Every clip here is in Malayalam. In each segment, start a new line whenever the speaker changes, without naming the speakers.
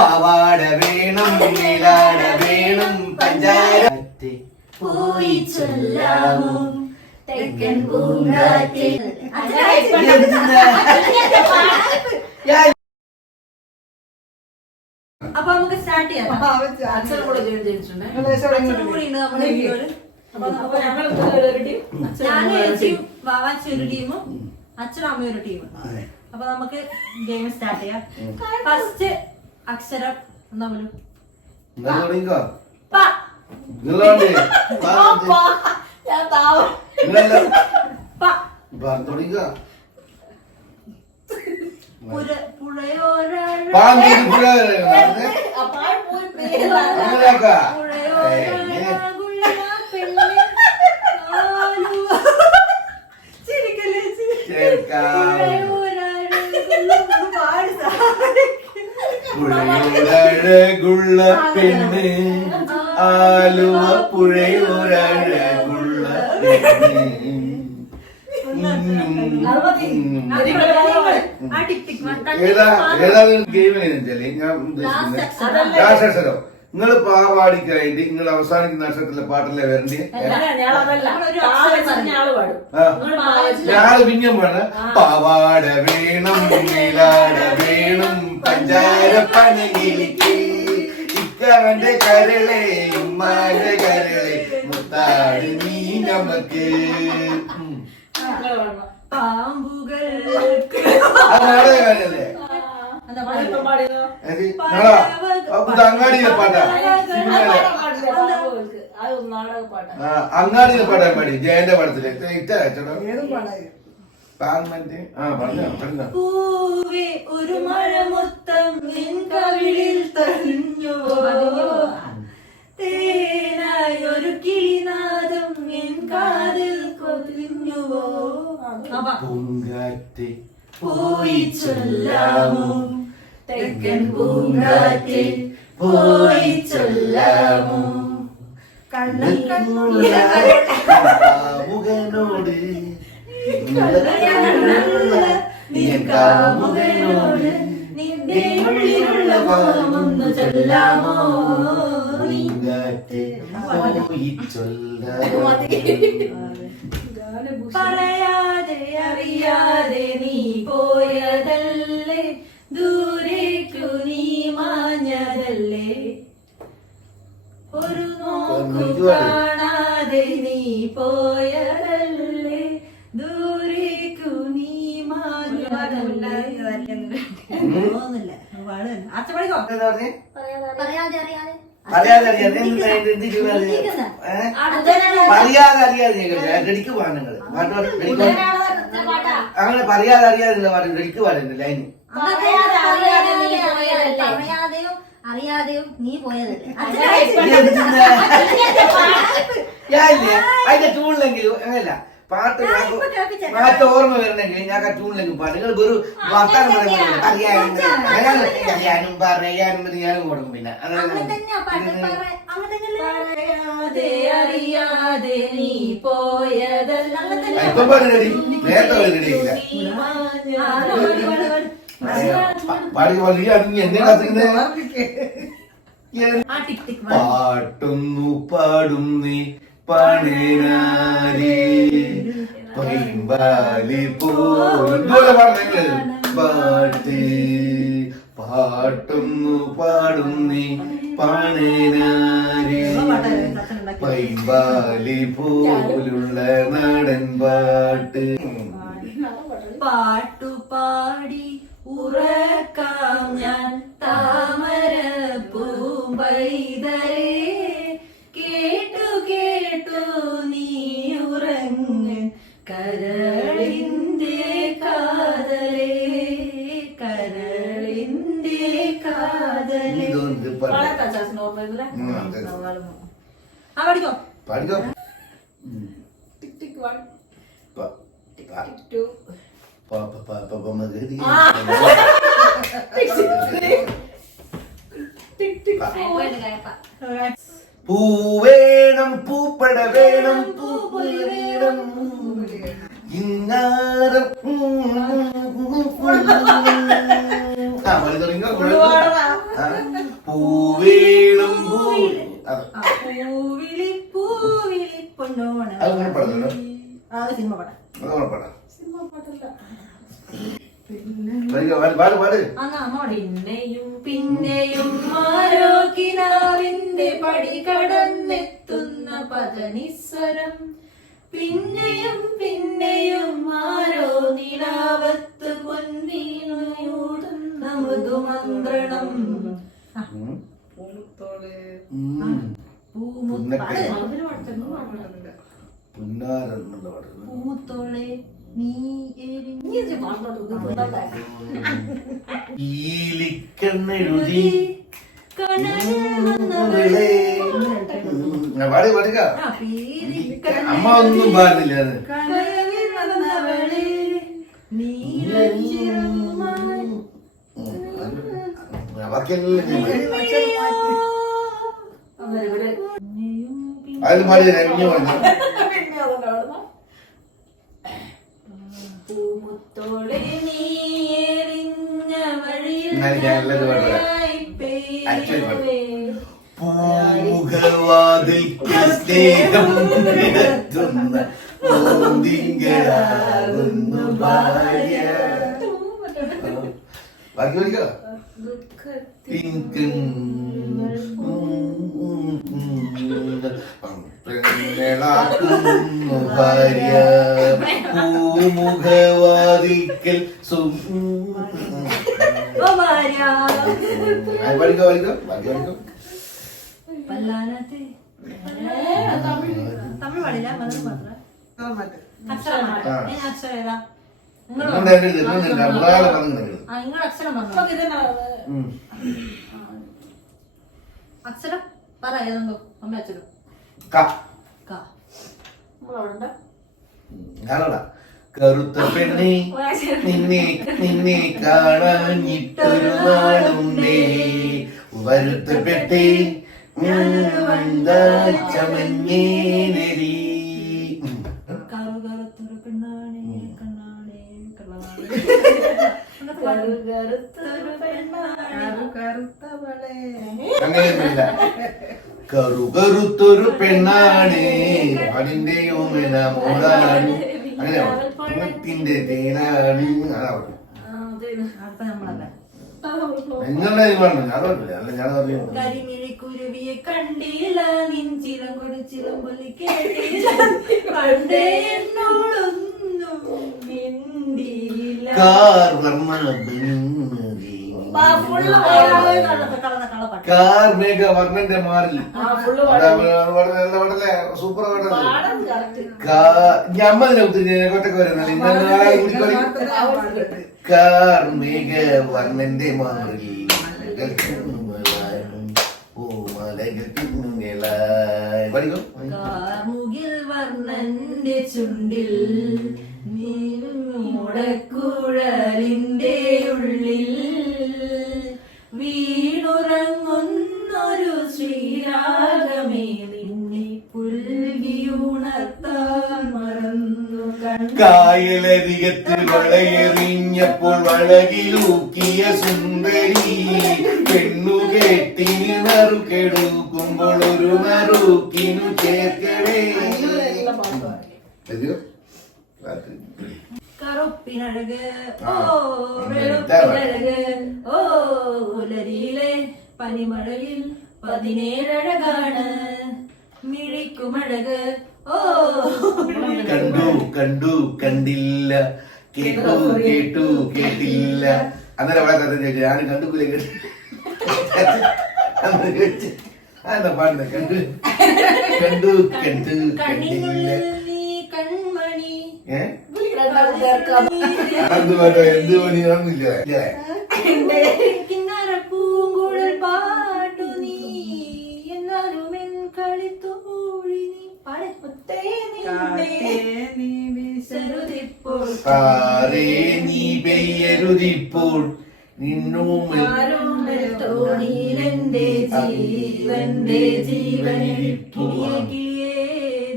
പാവാട വേണം നീലാട വേണം പഞ്ചാര
പോയി ചൊല്ലാമോ? തെക്കൻ പൂങ്കാറ്റിൽ.
അപ്പൊ നമുക്ക് സ്റ്റാർട്ട് ചെയ്യാം.
അച്ഛനും കൂടെ ജോയിൻ ചെയ്തിട്ടുണ്ട്.
അച്ഛനും കൂടി ഉണ്ട് നമ്മുടെ വീഡിയോയിൽ
അപ്പൊ അപ്പൊ ഞങ്ങൾ ഒരു ടീം
വാവാച്ചി ഒരു ടീമും അച്ഛനും അമ്മയും ഒരു ടീമും അപ്പൊ നമുക്ക് ഗെയിം സ്റ്റാർട്ട് ചെയ്യാം. ഫസ്റ്റ് അക്ഷരം ആലുവ. ചിരിക്കല്ലേ ചേച്ചി?
പുഴയോരഴകുള്ള പെണ്ണ് ആലുവ പുഴയൊരഴകുള്ള ഏതാ ഏതാ വെച്ചാൽ ഞാൻ ഉദ്ദേശിക്കുന്നത് നിങ്ങൾ പാവാടിക്കായിട്ട് നിങ്ങൾ അവസാനിക്കുന്ന നക്ഷത്രത്തിലെ പാട്ടല്ലേ വരണ്ടി ഞാൾ പിന്നെ പാവാട വേണം വേണം പഞ്ചാര പനകിലിക്ക് ഇക്കവന്റെ കരളെ ഉമ്മാന്റെ കരളെ മുത്താട് നീ നമുക്ക്.
പാമ്പുകൾ
അങ്ങാടിയിലെ പാട്ടാ? അങ്ങാടിയിലെ പാട്ടാ. പാടി ജയന്റെ പടത്തിൽ. ഇറ്റ ചേട്ടാ പാർലമെന്റ് ആ പറഞ്ഞോ പറഞ്ഞോ.
പൂവേ ഒരു മഴമൊത്തം നിൻ കവിളിൽ തരിഞ്ഞുവോ? തേനായി ഒരു കിളിനാദം എൻ കാതിൽ കൊതിഞ്ഞുവോ?
പൂങ്കാറ്റ്
പോയി ചൊല്ലാമോ? തെക്കൻ പൂങ്കാറ്റ് പോയി ചൊല്ലാമോ? കണ്ണൂല
കണ്ണുള്ള
നീ പറയാതെ അറിയാതെ നീ പോയതല്ലേ ദൂരേക്കു നീ മാഞ്ഞതല്ലേ ഒരു നോക്കു കാണാതെ നീ പോയതല്ലേ
പറയാതെ അറിയാതെ.
അറിയാതെ എന്താ? പറയാതെ പാട്ടാ അങ്ങനെ പറയാതെ അറിയാതെ പാടും റെഡിക്ക് പാടുണ്ട് ലൈന്
പറയാതെയും അറിയാതെയും നീ പോയതല്ലേ?
ഞാനില്ലേ അതിന്റെ ട്യൂണിലെങ്കിലും അങ്ങനല്ല. പാട്ട്. പാട്ട് ഓർമ്മ വരണമെങ്കിൽ ഞാൻ ആ ട്യൂണിലെങ്കിലും പാട്ട് നിങ്ങൾ വെറും വർത്താനം പറയുമ്പോൾ അറിയാനും അറിയാനും അറിയാനും പറയാനും ഞാനും കൊടുക്കും പിന്നെ. ഇപ്പം നേരത്തെ പാടി പാടി നീ എന്നെ കത്തിക്കുന്നേ? പാട്ടൊന്നു പാടും നീ പണിനാരി പൈമ്പാലി പോലെ പാടുന്നത് പാട്ട് പാട്ടൊന്നു പാടും നീ പണിനാരി. പൈമ്പാലി പോലുള്ള നാടൻ പാട്ട്.
പാട്ടുപാടി ഉറക്കാം ഞാൻ.
ടിക് ടിക് വൺ
പ-
ടിക് ടു
പ-.
ടിക് ടിക് ടിക്
വേണം പൂപ്പട വേണം പൂപ്പുലി വേണം. ഇന്നാരം ആ മതി തുടങ്ങിക്കോ പഠിക്ക, പാട്. പാട് പാട്.
അന്ന് അമ്മ പാടി. പിന്നെയും പിന്നെയും ആരോ കിനാവിന്റെ പടി കടന്നെത്തുന്ന പദനിസ്വരം പിന്നെയും പിന്നെയും ആരോ നിലാവത്ത് പൊൻവീണൂടുന്ന മൃദുമന്ത്രണം.
പൂമുത്തോൾ. പാട്ട്
പൂമുത്തോളെ നീ എരിഞ്ഞ
നീ
പീലിക്കണ്ണിൽ
അമ്മ ഒന്നും പാടില്ല അതിൽ
കനലിൽ വന്നവളെ. നീലച്ചിറകുമായി
ബാക്കി പഠിക്കോ ഭാര്യ. അത് പഠിക്കോ പഠിക്കോ? ബാക്കി പഠിക്കോ.
തമിഴ്. പാടില്ല മലയാളം മാത്രം. അക്ഷരം. അക്ഷരം ഏതാ അക്ഷരം പറ ഏതെന്തോ അമ്മ അച്ഛനും?
കറുത്ത പെണ്ണി നിന്നെ നിന്നെ കാണാഞ്ഞിട്ടൊരു നാളുണ്ടേ വരുത്തപ്പെട്ടേ ചമഞ്ഞേനരി
കറു
അങ്ങനെയൊന്നുമില്ല. കറു കറുത്തൊരു പെണ്ണാണ്. അതിന്റെ ഓമന മോളാണ്. അങ്ങനെ ത്തിന്റെ തേനാണ്. അതാ പറഞ്ഞു
ആ, അതേനു.
അടുത്ത നമ്മളല്ലേ
ആ, നമ്മൾ
നിങ്ങളുടെ ഇത് പറഞ്ഞു? ഞാൻ പറഞ്ഞില്ല? അല്ല ഞാൻ പറഞ്ഞു
കരിമിഴിക്കുരുവിയെ കണ്ടില്ല. നിഞ്ചിലം കൊടുച്ചിലം പൊലി കേട്ടില്ല പണ്ടേ എന്നോടൊന്നും കള്ളത്ത, കള്ളപ്പാട്ട്.
കാർ മേഘ
വർണന്റെ.
പാടല്ലേ? സൂപ്പർ. ഞമ്മതിനെ ഒത്തിരി കൊറ്റക്ക് വരുന്നില്ല കുടിക്കോളി കാർമിക വർണന്റെ മാറിൽ. പഠിക്കോ.
വർണന്റെ ചുണ്ടിൽ മുടക്കുഴലിന്റെ ഉള്ളിൽ വീണുറങ്ങുന്നൊരു ശ്രീരാഗമേ നിന്നെ പുൽകിയുണർത്താൻ മറന്നു
കായലരികത്ത് വളയെറിഞ്ഞപ്പോൾ വളകിലൂക്കിയ സുന്ദരി പെണ്ണു കേട്ടിന് നറുക്കെടുക്കുമ്പോൾ ഒരു നറുക്കിനു ചേർക്കണേ. രാത്രി.
കറുപ്പിനഴക് ഓ
ഉം.
വെളുപ്പിനഴക് ഓ ഉലരിയിലെ പനിമഴയിൽ പതിനേഴഴകാണ്. മിഴിക്കുമഴക് ഓ
കണ്ടു കണ്ടു കണ്ടില്ല. കേട്ടു കേട്ടു കേട്ടില്ല. അന്നേരം അവിടെ കഥ ചോദിച്ചു ഞാൻ കണ്ടുകൂല കേട്ടു അതെന്താ പാടുന്നത് കണ്ടു? കണ്ടു കണ്ടു കണ്ടില്ല.
രണ്ടാമത് ചേർക്കാം.
എന്ത് പണിയാണെന്നില്ല.
പാട്ടു നീ എന്നാലും എൻ കളിത്തോഴി നീ പാടെ മുത്തേ നിന്നെ വിസരുതിപ്പോൾ
കാറേ നീ പെയ്യരുതിപ്പോൾ നിന്നൂമൽ
തോണിയിലെന്റെ ജീവന്റെ ജീവനിരിക്കിയ കിളിയേ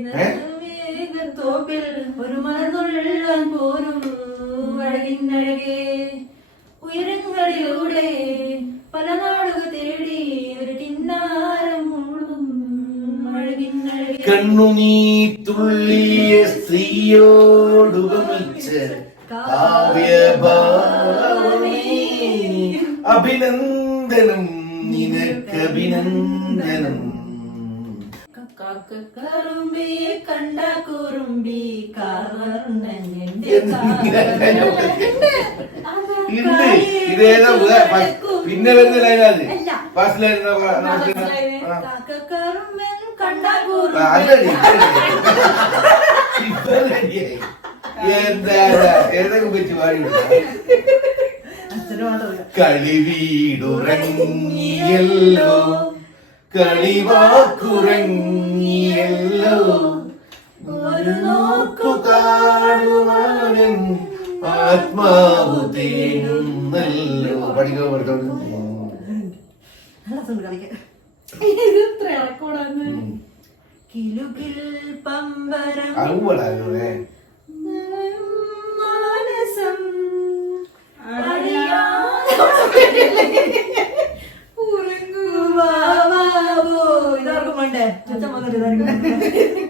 നറുമേഘത്തോപ്പിൽ ഒരു മലന്നുള്ളാൻ പോരും അഴകിന്നഴകേ ഉയരങ്ങളിലൂടെ പല നാടുകൾ തേടി ഒരു കിന്നാരം
കണ്ണുനീ തുള്ളിയ സ്ത്രീയോടുപമിച്ച് കാവ്യഭാവമേ അഭിനന്ദനം നിനക്ക് അഭിനന്ദനം
കറുമ്പി കണ്ട കുറുമ്പി
പിന്നെ വരുന്ന ലൈനാണ്. ഫസ്റ്റ് ലൈൻ ഏതൊക്കെ വെച്ച് കളിവീടുറങ്ങിയല്ലോ. കളിവാക്കുറങ്ങിയല്ലോ. ഒരു നോക്കു കാണുവാനും ആത്മാവ് തേങ്ങുന്നല്ലോ പഠിക്കാൻ പഠിച്ചോണ്ട്
കിലുകിൽ പമ്പരം
പാടാനേ
മാനസം. ഇതാർക്കും വേണ്ടേ? അച്ഛൻ വന്നിട്ട് ഇതാർക്കും?